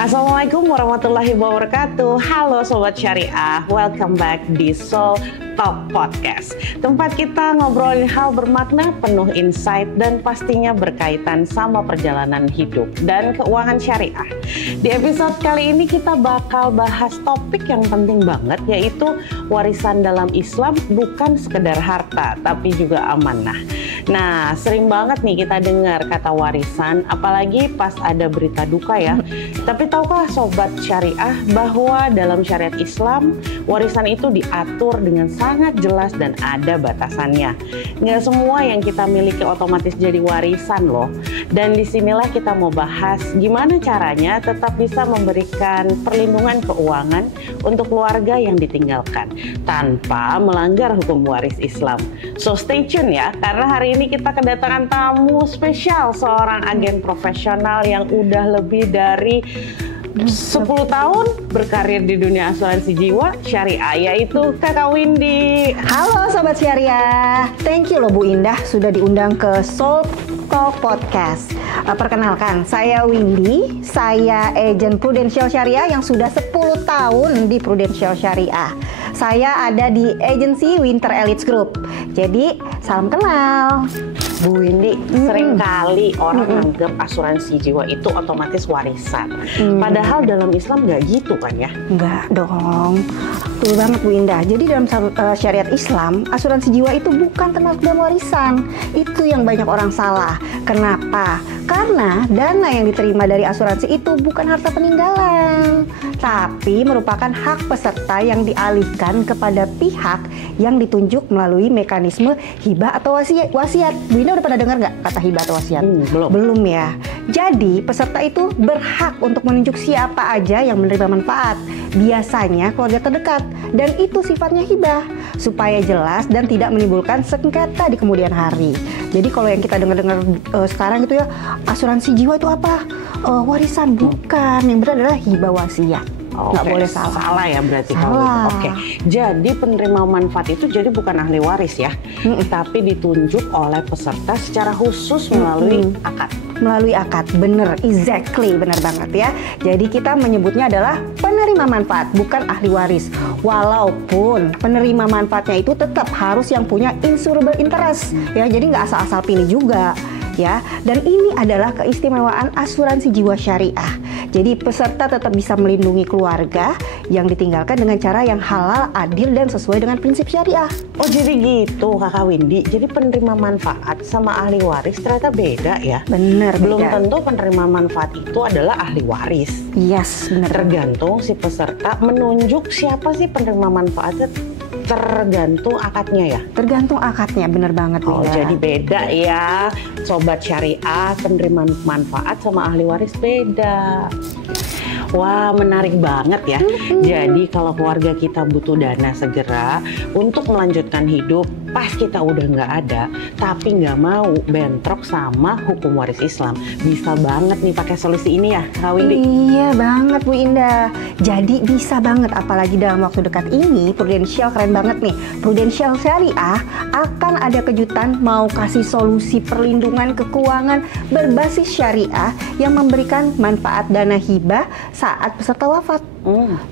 Assalamualaikum warahmatullahi wabarakatuh. Halo Sobat Syariah, welcome back di Soul Talk Podcast. Tempat kita ngobrolin hal bermakna, penuh insight, dan pastinya berkaitan sama perjalanan hidup dan keuangan syariah. Di episode kali ini kita bakal bahas topik yang penting banget, yaitu warisan dalam Islam bukan sekedar harta, tapi juga amanah. Nah, sering banget nih kita dengar kata warisan, apalagi pas ada berita duka ya. Tapi tahukah Sobat Syariah bahwa dalam syariat Islam, warisan itu diatur dengan sangat jelas dan ada batasannya. Nggak semua yang kita miliki otomatis jadi warisan loh. Dan disinilah kita mau bahas gimana caranya tetap bisa memberikan perlindungan keuangan untuk keluarga yang ditinggalkan tanpa melanggar hukum waris Islam. So stay tune ya, karena hari ini kita kedatangan tamu spesial, seorang agen profesional yang udah lebih dari 10 tahun berkarir di dunia asuransi jiwa syariah, yaitu Kakak Windy. Halo Sobat Syariah, thank you loh Bu Indah sudah diundang ke Soul Talk Podcast. Perkenalkan, saya Windy, saya agen Prudential Syariah yang sudah 10 tahun di Prudential Syariah. Saya ada di agensi Winter Elite Group. Jadi, salam kenal. Bu Windy, seringkali orang menganggap asuransi jiwa itu otomatis warisan. Padahal dalam Islam nggak gitu kan ya? Nggak dong. Betul banget Bu Indah. Jadi dalam syariat Islam, asuransi jiwa itu bukan termasuk dalam warisan. Itu yang banyak orang salah. Kenapa? Karena dana yang diterima dari asuransi itu bukan harta peninggalan, tapi merupakan hak peserta yang dialihkan kepada pihak yang ditunjuk melalui mekanisme hibah atau wasiat. Bu Indah udah pernah dengar nggak kata hibah atau wasiat? Belum ya. Jadi peserta itu berhak untuk menunjuk siapa aja yang menerima manfaat. Biasanya keluarga terdekat, dan itu sifatnya hibah supaya jelas dan tidak menimbulkan sengketa di kemudian hari. Jadi kalau yang kita dengar-dengar sekarang itu ya, asuransi jiwa itu apa? Warisan, bukan. Yang benar adalah hibah wasiat. Nggak boleh salah. Salah ya berarti kalau itu. Oke. Jadi penerima manfaat itu jadi bukan ahli waris ya, tapi ditunjuk oleh peserta secara khusus melalui akad. Melalui akad, bener, exactly, bener banget ya. Jadi kita menyebutnya adalah penerima manfaat, bukan ahli waris. Walaupun penerima manfaatnya itu tetap harus yang punya insurable interest, ya. Jadi nggak asal-asal pilih juga, ya. Dan ini adalah keistimewaan asuransi jiwa syariah. Jadi peserta tetap bisa melindungi keluarga yang ditinggalkan dengan cara yang halal, adil, dan sesuai dengan prinsip syariah. Oh jadi gitu Kakak Windy. Jadi penerima manfaat sama ahli waris ternyata beda ya? Bener, belum beda. Tentu penerima manfaat itu adalah ahli waris. Yes, bener. Tergantung si peserta menunjuk siapa sih penerima manfaatnya. Tergantung akadnya ya? Tergantung akadnya, bener banget. Oh, jadi beda ya Sobat Syariah, penerima manfaat sama ahli waris beda. Wah, menarik banget ya. Jadi kalau keluarga kita butuh dana segera untuk melanjutkan hidup, pas kita udah nggak ada, tapi nggak mau bentrok sama hukum waris Islam, bisa banget nih pakai solusi ini ya, Kak Windy? Iya banget Bu Indah. Jadi bisa banget, apalagi dalam waktu dekat ini, Prudential keren banget nih. Prudential Syariah akan ada kejutan mau kasih solusi perlindungan keuangan berbasis syariah yang memberikan manfaat dana hibah saat peserta wafat.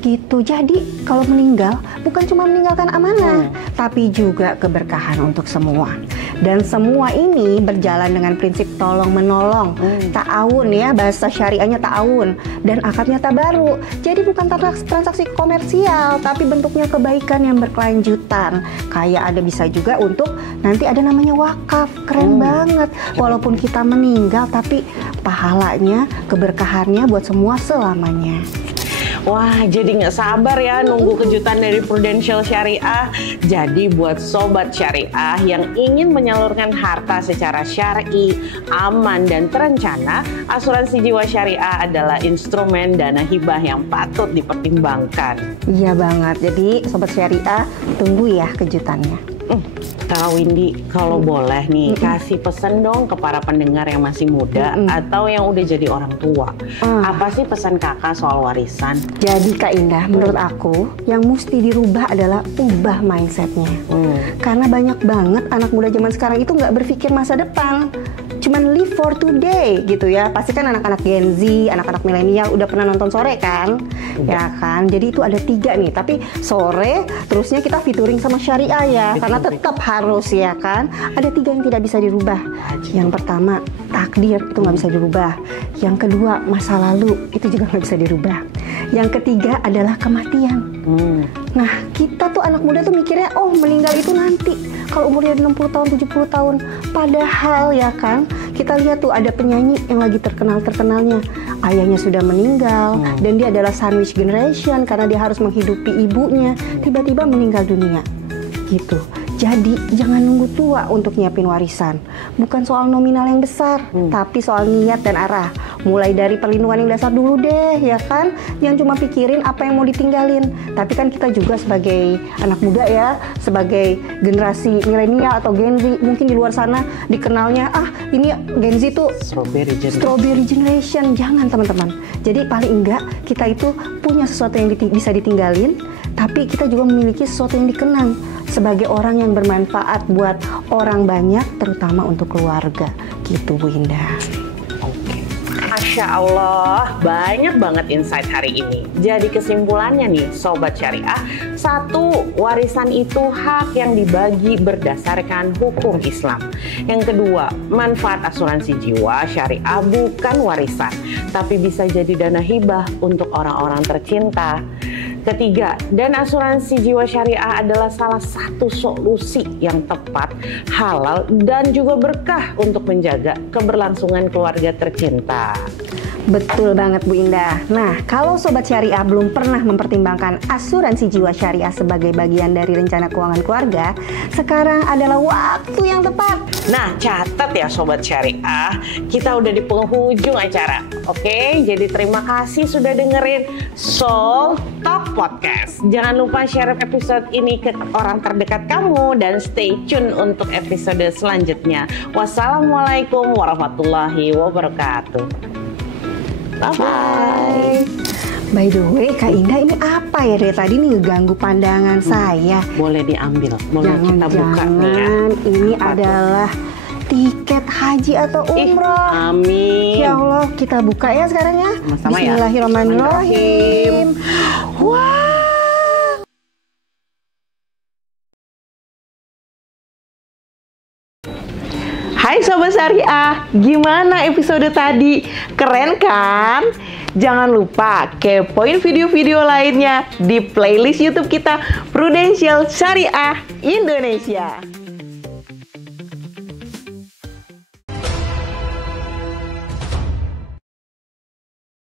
Gitu. Jadi kalau meninggal bukan cuma meninggalkan amanah, tapi juga keberkahan untuk semua. Dan semua ini berjalan dengan prinsip tolong menolong, ta'awun ya, bahasa syariahnya ta'awun, dan akadnya tabaru. Jadi bukan transaksi komersial, tapi bentuknya kebaikan yang berkelanjutan. Kayak ada bisa juga untuk nanti ada namanya wakaf, keren banget. Walaupun kita meninggal, tapi pahalanya, keberkahannya buat semua selamanya. Wah, jadi nggak sabar ya nunggu kejutan dari Prudential Syariah. Jadi buat sobat syariah yang ingin menyalurkan harta secara syar'i, aman dan terencana, asuransi jiwa syariah adalah instrumen dana hibah yang patut dipertimbangkan. Iya banget. Jadi sobat syariah, tunggu ya kejutannya. Kak Windy, kalau boleh nih kasih pesan dong ke para pendengar yang masih muda atau yang udah jadi orang tua. Apa sih pesan kakak soal warisan? Jadi Kak Indah, menurut aku yang mesti dirubah adalah ubah mindsetnya. Karena banyak banget anak muda zaman sekarang itu nggak berpikir masa depan, cuman live for today gitu ya. Pasti kan anak-anak Gen Z, anak-anak milenial udah pernah nonton Sore kan? Ya kan, jadi itu ada 3 nih. Tapi Sore terusnya kita featuring sama syariah ya, karena tetap harus ya kan. Ada 3 yang tidak bisa dirubah. Yang pertama, takdir itu nggak bisa dirubah. Yang kedua, masa lalu itu juga nggak bisa dirubah. Yang ketiga adalah kematian. Nah, kita tuh anak muda tuh mikirnya, oh meninggal itu nanti kalau umurnya 60 tahun, 70 tahun. Padahal ya kan, kita lihat tuh ada penyanyi yang lagi terkenalnya. Ayahnya sudah meninggal dan dia adalah sandwich generation karena dia harus menghidupi ibunya. Tiba-tiba meninggal dunia. Gitu. Jadi jangan nunggu tua untuk nyiapin warisan. Bukan soal nominal yang besar, tapi soal niat dan arah. Mulai dari perlindungan yang dasar dulu deh, ya kan? Yang cuma pikirin apa yang mau ditinggalin. Tapi kan kita juga sebagai anak muda ya, sebagai generasi milenial atau Gen Z, mungkin di luar sana dikenalnya, ini Gen Z tuh strawberry generation. Jangan teman-teman. Jadi paling enggak kita itu punya sesuatu yang bisa ditinggalin, tapi kita juga memiliki sesuatu yang dikenang sebagai orang yang bermanfaat buat orang banyak, terutama untuk keluarga. Gitu Bu Indah. Masya Allah, banyak banget insight hari ini. Jadi kesimpulannya nih Sobat Syariah, 1, warisan itu hak yang dibagi berdasarkan hukum Islam. Yang kedua, manfaat asuransi jiwa syariah bukan warisan, tapi bisa jadi dana hibah untuk orang-orang tercinta. Ketiga, dan asuransi jiwa syariah adalah salah satu solusi yang tepat, halal, dan juga berkah untuk menjaga keberlangsungan keluarga tercinta. Betul banget Bu Indah. Nah, kalau Sobat Syariah belum pernah mempertimbangkan asuransi jiwa syariah sebagai bagian dari rencana keuangan keluarga, sekarang adalah waktu yang tepat. Nah, catat ya Sobat Syariah, kita udah di penghujung acara. Oke, jadi terima kasih sudah dengerin Soul Talk Podcast. Jangan lupa share episode ini ke orang terdekat kamu dan stay tune untuk episode selanjutnya. Wassalamualaikum warahmatullahi wabarakatuh. Bye-bye. By the way, Kak Indah, ini apa ya dari tadi nih ngeganggu pandangan saya? Boleh diambil, boleh kita buka nih ya. Ini adalah tiket haji atau umroh. Amin. Ya Allah, kita buka ya sekarang ya. Sama-sama ya. Bismillahirrahmanirrahim. Wah. Hai Sobat Syariah, gimana episode tadi? Keren kan? Jangan lupa kepoin video-video lainnya di playlist YouTube kita Prudential Syariah Indonesia.